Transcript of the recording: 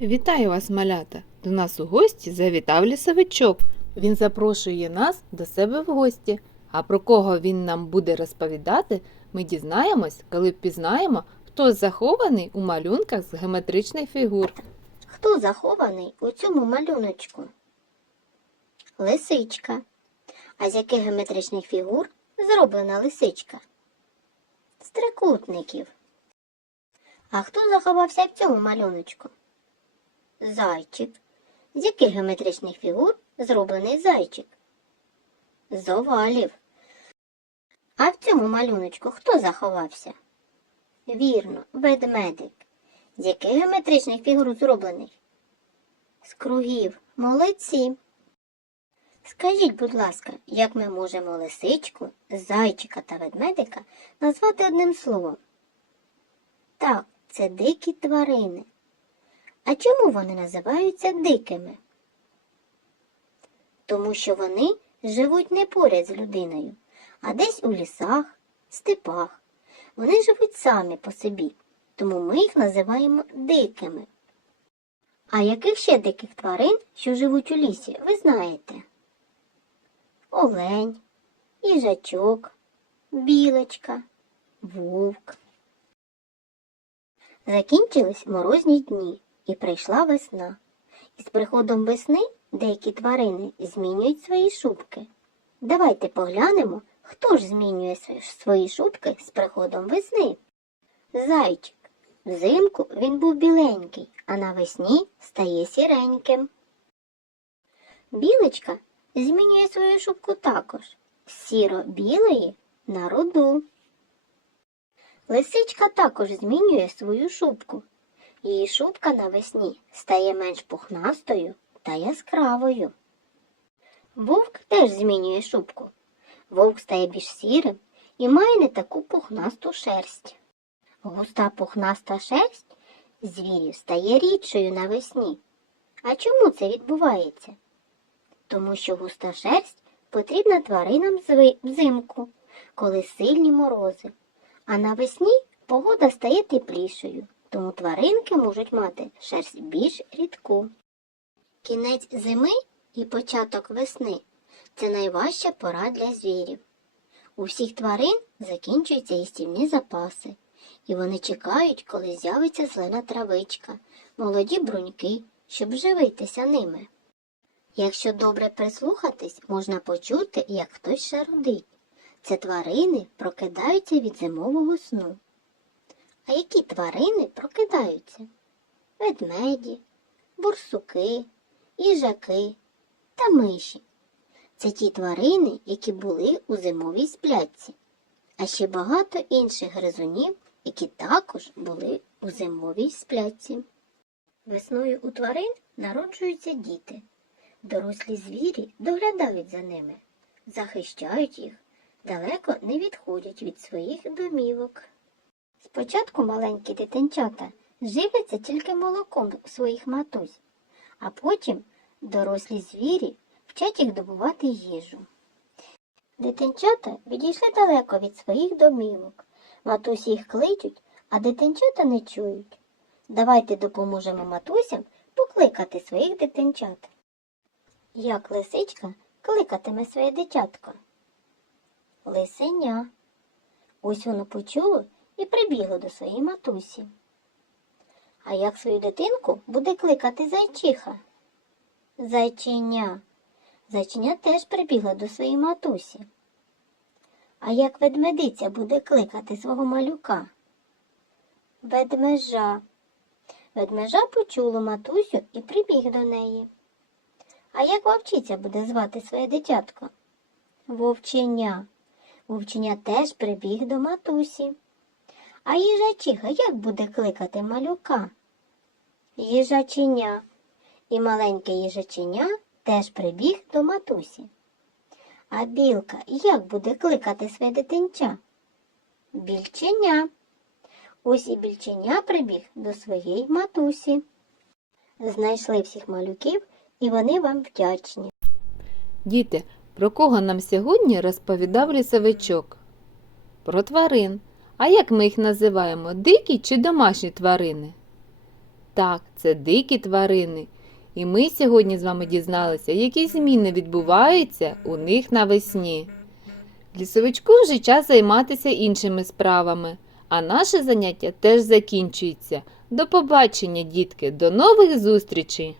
Вітаю вас, малята! До нас у гості завітав лісовичок. Він запрошує нас до себе в гості. А про кого він нам буде розповідати, ми дізнаємось, коли впізнаємо, хто захований у малюнках з геометричних фігур. Хто захований у цьому малюночку? Лисичка. А з яких геометричних фігур зроблена лисичка? З трикутників. А хто заховався в цьому малюночку? Зайчик. З яких геометричних фігур зроблений зайчик? З овалів. А в цьому малюночку хто заховався? Вірно, ведмедик. З яких геометричних фігур зроблений? З кругів. Молодці. Скажіть, будь ласка, як ми можемо лисичку, зайчика та ведмедика назвати одним словом? Так, це дикі тварини. А чому вони називаються дикими? Тому що вони живуть не поряд з людиною, а десь у лісах, степах. Вони живуть самі по собі, тому ми їх називаємо дикими. А яких ще диких тварин, що живуть у лісі, ви знаєте? Олень, їжачок, білочка, вовк. Закінчились морозні дні, і прийшла весна. І з приходом весни деякі тварини змінюють свої шубки. Давайте поглянемо, хто ж змінює свої шубки з приходом весни. Зайчик. Взимку він був біленький, а навесні стає сіреньким. Білочка змінює свою шубку також з сіро-білої на руду. Лисичка також змінює свою шубку. Її шубка навесні стає менш пухнастою та яскравою. Вовк теж змінює шубку. Вовк стає більш сірим і має не таку пухнасту шерсть. Густа пухнаста шерсть звірів стає рідшою навесні. А чому це відбувається? Тому що густа шерсть потрібна тваринам взимку, коли сильні морози. А навесні погода стає теплішою, тому тваринки можуть мати шерсть більш рідку. Кінець зими і початок весни це найважча пора для звірів. У всіх тварин закінчуються їстівні запаси, і вони чекають, коли з'явиться зелена травичка, молоді бруньки, щоб живитися ними. Якщо добре прислухатись, можна почути, як хтось шарудить. Це тварини прокидаються від зимового сну. А які тварини прокидаються? Ведмеді, бурсуки, їжаки та миші. Це ті тварини, які були у зимовій сплятці, а ще багато інших гризунів, які також були у зимовій сплятці. Весною у тварин народжуються діти. Дорослі звірі доглядають за ними, захищають їх, далеко не відходять від своїх домівок. Спочатку маленькі дитинчата живляться тільки молоком своїх матусь, а потім дорослі звірі вчать їх добувати їжу. Дитинчата відійшли далеко від своїх домівок. Матусі їх кличуть, а дитинчата не чують. Давайте допоможемо матусям покликати своїх дитинчат. Як лисичка кликатиме своє дитятко? Лисеня. Ось воно почуло і прибігло до своєї матусі. А як свою дитинку буде кликати зайчиха? Зайчиня. Зайчиня теж прибігла до своєї матусі. А як ведмедиця буде кликати свого малюка? Ведмежа. Ведмежа почуло матусю і прибіг до неї. А як вовчиця буде звати своє дитятко? Вовченя. Вовченя теж прибіг до матусі. А їжачиха як буде кликати малюка? Їжаченя. І маленьке їжаченя теж прибіг до матусі. А білка як буде кликати своє дитинча? Більченя. Ось і більченя прибіг до своєї матусі. Знайшли всіх малюків, і вони вам вдячні. Діти, про кого нам сьогодні розповідав лісовичок? Про тварин. А як ми їх називаємо? Дикі чи домашні тварини? Так, це дикі тварини. І ми сьогодні з вами дізналися, які зміни відбуваються у них навесні. Лісовичку вже час займатися іншими справами, а наше заняття теж закінчується. До побачення, дітки, до нових зустрічей!